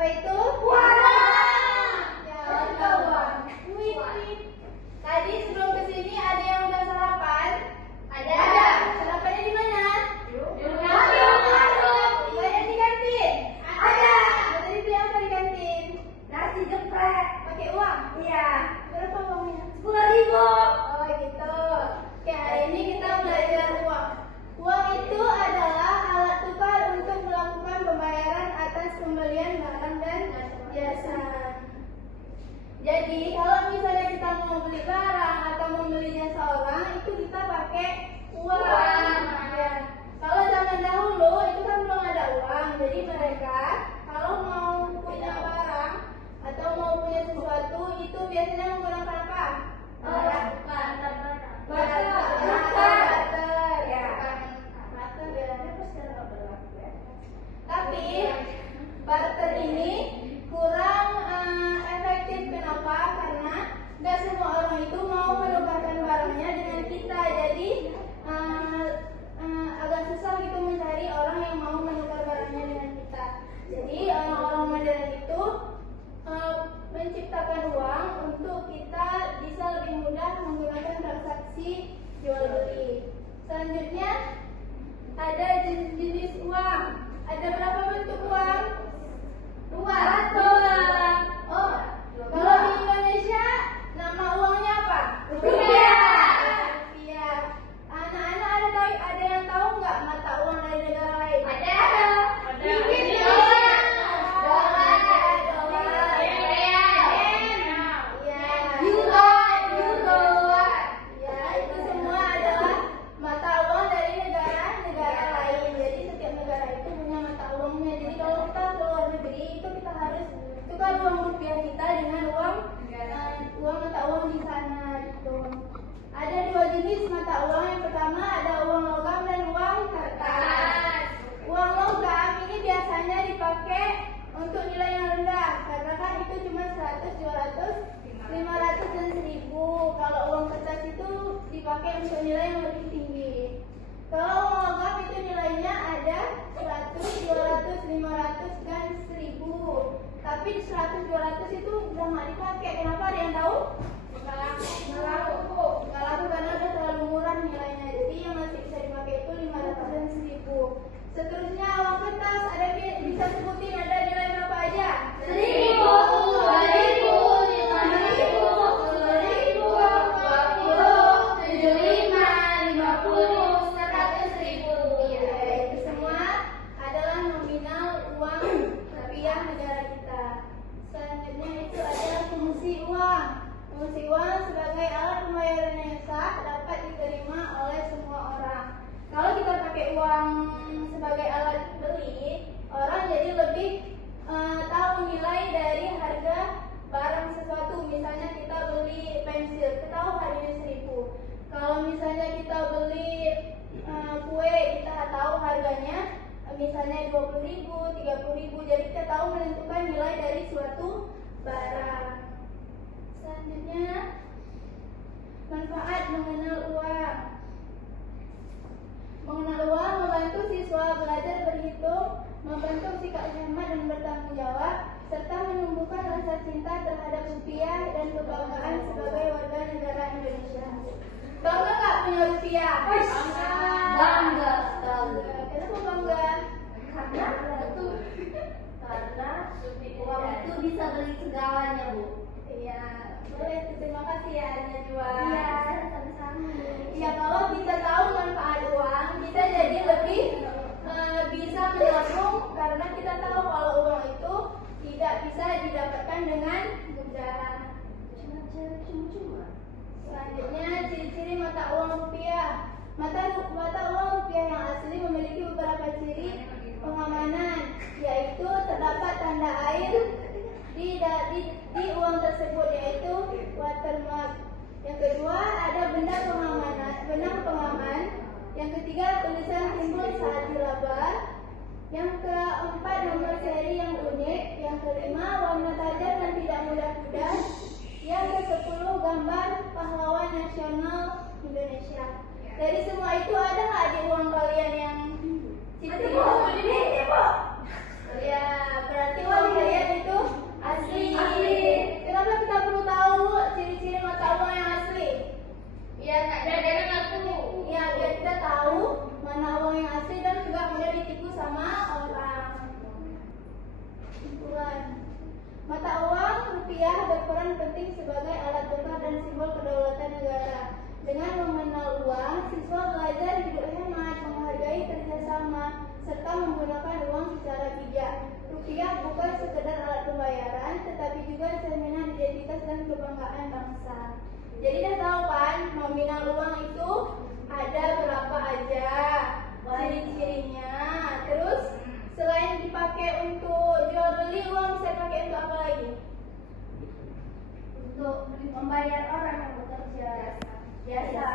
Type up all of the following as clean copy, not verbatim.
Apa itu? Uang. Ya, ada uang. Wih. Tadi sebelum kesini ada yang udah sarapan? Ada. Sarapannya di mana? Di warung. Bayar di kantin? Ada. Tadi beli apa di kantin? Nasi geprek. Pakai uang? Iya. Berapa uangnya? 10.000. Oh gitu. Oke, hari ini kita belajar uang. Uang itu adalah alat tukar untuk melakukan pembayaran atas pembelian barang dan jasa. Jadi kalau misalnya kita mau beli barang atau mau beli jasa orang, itu kita pakai uang. Ya. Kalau zaman dahulu itu kan belum ada uang, jadi mereka kalau mau punya barang atau mau punya sesuatu itu biasanya menggunakan apa? Barter. Ya. Barter biasanya pas sekarang nggak berlaku ya. Tapi barter ini kurang efektif. Kenapa? Karena nggak semua orang itu mau menukarkan barangnya dengan kita. Jadi agak susah gitu mencari orang yang mau menukar barangnya dengan kita. Jadi orang modern itu menciptakan uang untuk kita bisa lebih mudah menggunakan transaksi jual beli. Selanjutnya ada jenis-jenis uang. Ada berapa bentuk uang? 2. Oh, kalau di Indonesia nama uangnya apa? Rupiah. Rupiah. Anak-anak ada yang tahu nggak mata uang dari negara lain? Ada. Ringgit. Dolar. Euro. Ya, itu semua adalah mata uang dari negara-negara lain. Jadi setiap negara itu punya mata uangnya. Jadi kalau kita ke luar negeri itu kita harus tukar uang rupiah kita dengan uang mata uang di sana gitu. Ada 2 jenis mata uang. Yang pertama ada uang logam dan uang kertas. Uang logam ini biasanya dipakai untuk nilai yang rendah karena kan itu cuma 100, 200, 500 dan 1000. Kalau uang kertas itu dipakai untuk nilai yang lebih tinggi. Kalau uang logam itu nilainya ada 100, 200, 500 dan 1000. Tapi 100, 200 itu udah nggak dipakai. Kenapa? Ada yang tahu? Nggak laku karena udah terlalu murah nilainya. Jadi yang masih bisa dipakai itu 500 dan 1000. Seterusnya uang kertas ada bisa sebutin ada nilai berapa aja? 1.000, 2.000, 5.000, 10.000, 20, 75, 50, 100.000 rupiah. Itu semua adalah nominal uang rupiah negara kita. Selanjutnya itu adalah fungsi uang. Fungsi uang sebagai alat pembayaran yang sah dapat diterima oleh semua orang. Kalau kita pakai uang sebagai alat beli, orang jadi lebih tahu nilai dari harga barang sesuatu. Misalnya kita beli pensil, kita tahu harganya 1000. Kalau misalnya kita beli kue, kita tahu harganya misalnya 20.000, 30.000. Jadi kita tahu menentukan nilai dari suatu barang. Selanjutnya manfaat mengenal uang. Mengenal uang membantu siswa belajar berhitung, membentuk sikap hemat dan bertanggung jawab, serta menumbuhkan rasa cinta terhadap rupiah dan kebanggaan sebagai warga negara Indonesia. Bangga nggak punya rupiah? Bangga. Kenapa bangga? Karena uang itu bisa beli segalanya, Bu. Iya, boleh. Terima kasih ya Najwa. Iya, sama-sama. Ya, kalau kita tahu manfaat uang, kita jadi lebih bisa menabung karena kita tahu kalau uang itu tidak bisa didapatkan dengan mudah. Cuma-cuma. Selanjutnya ciri-ciri mata uang rupiah. Mata uang rupiah yang asli memiliki beberapa ciri pengamanan, yaitu terdapat tanda air di uang tersebut, yaitu watermark. Yang kedua ada benang pengaman. Yang ketiga tulisan simbol saat dilaba. Yang keempat nomor seri yang unik. Yang kelima warna tajam dan tidak mudah pudar. Yang ke-10 gambar pahlawan nasional Indonesia. Dari semua itu ada nggak di uang kalian yang ciri-ciri? Ya, berarti uang kalian berperan penting sebagai alat tukar dan simbol kedaulatan negara. Dengan mengenal uang, siswa belajar hidup hemat, menghargai kerjasama, serta menggunakan uang secara bijak. Rupiah bukan sekedar alat pembayaran, tetapi juga cerminan identitas dan kebanggaan bangsa. Jadi udah tahu kan, nominal uang itu ada berapa aja, ciri-cirinya. Terus selain dipakai untuk jual beli, uang bisa dipakai untuk apa lagi? Untuk membayar orang yang bekerja. Jasa.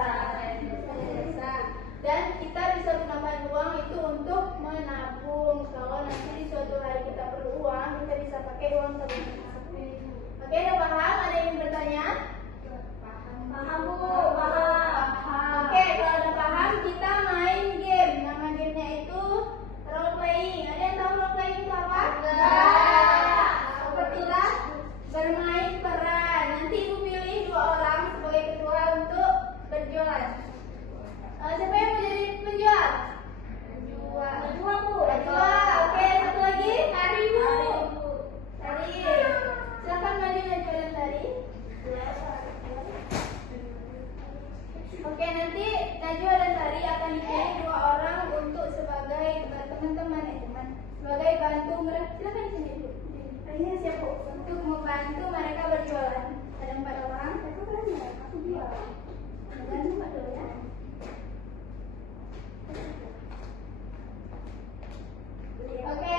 Dan kita bisa gunakan uang itu untuk menabung. Kalau nanti di suatu hari kita perlu uang, kita bisa pakai uang tabungan. Oke, udah paham? Ada yang bertanya? Paham Bu, paham. Oke, kalau udah paham, kita main game. Nama gamenya itu role playing. Ada yang tahu role playing itu apa? Enggak. Sepertilah bermain peran. Nanti ibu pilih 2 orang sebagai ketua untuk berjualan. Siapa yang mau jadi penjual? Dua Bu. Oke, satu lagi. Tari Bu. Tari. Silakan maju Najwa dan Tari. Oke, nanti Najwa dan Tari akan dipilih 2 orang untuk sebagai teman-teman sebagai bantu mereka. Silakan di sini dulu. Ini siapa? Untuk membantu mereka berjualan. Ada 4 orang. Aku tanya, aku jual. Bantu 4 dulu ya. Oke,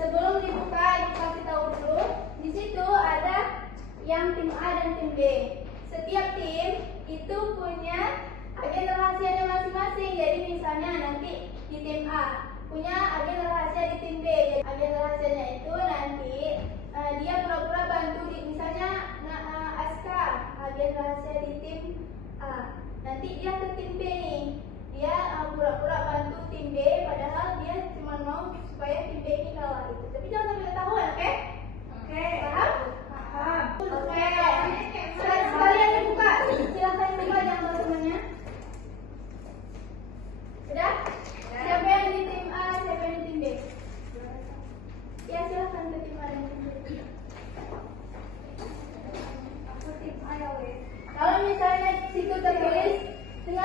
sebelum dibuka, ibu kasih tahu dulu. Di situ ada yang tim A dan tim B. Setiap tim itu punya agen rahasianya masing-masing. Jadi misalnya nanti di tim A punya agen rahasia di tim B. Jadi agen rahasianya itu nanti dia pura-pura bantu di misalnya Aska agen rahasia di tim A. Nanti dia ke tim B nih. Dia pura-pura bantu tim B padahal dia cuma mau supaya tim B ini kalah gitu. Tapi jangan sampai ketahuan, oke? Oke. Paham? Paham. Oke. Sekalian dibuka. Silakan dibuka yang temannya. Sudah? Siapa yang di tim A, siapa yang di tim B? Ya, silakan ke tim A dan tim B. Aku tim A ya weh. Kalau misalnya situ tertulis dengan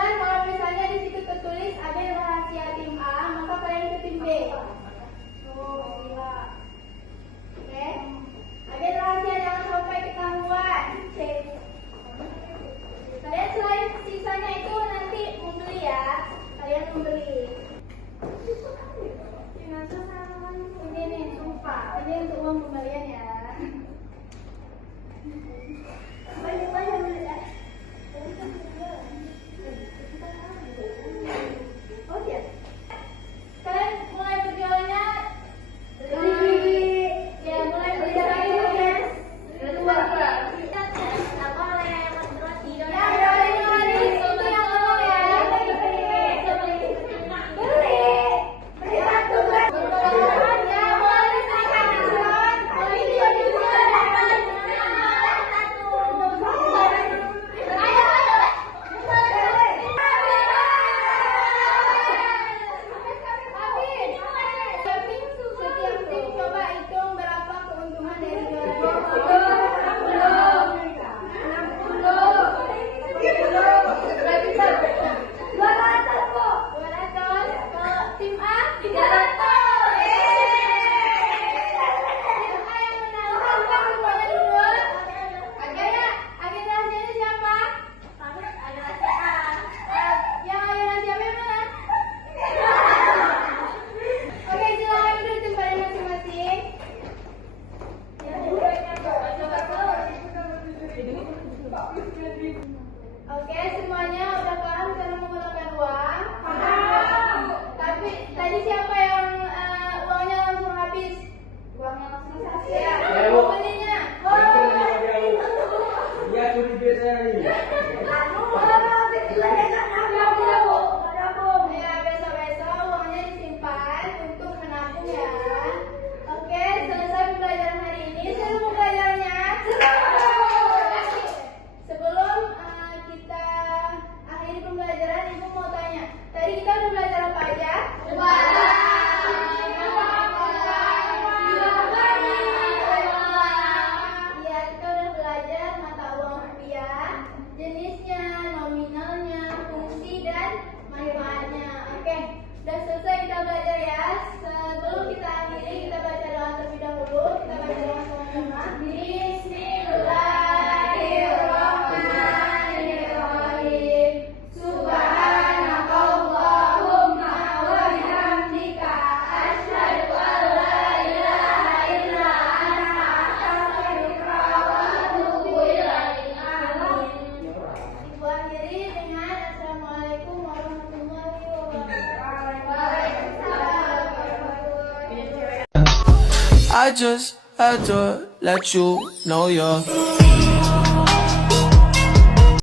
I just had to let you know you're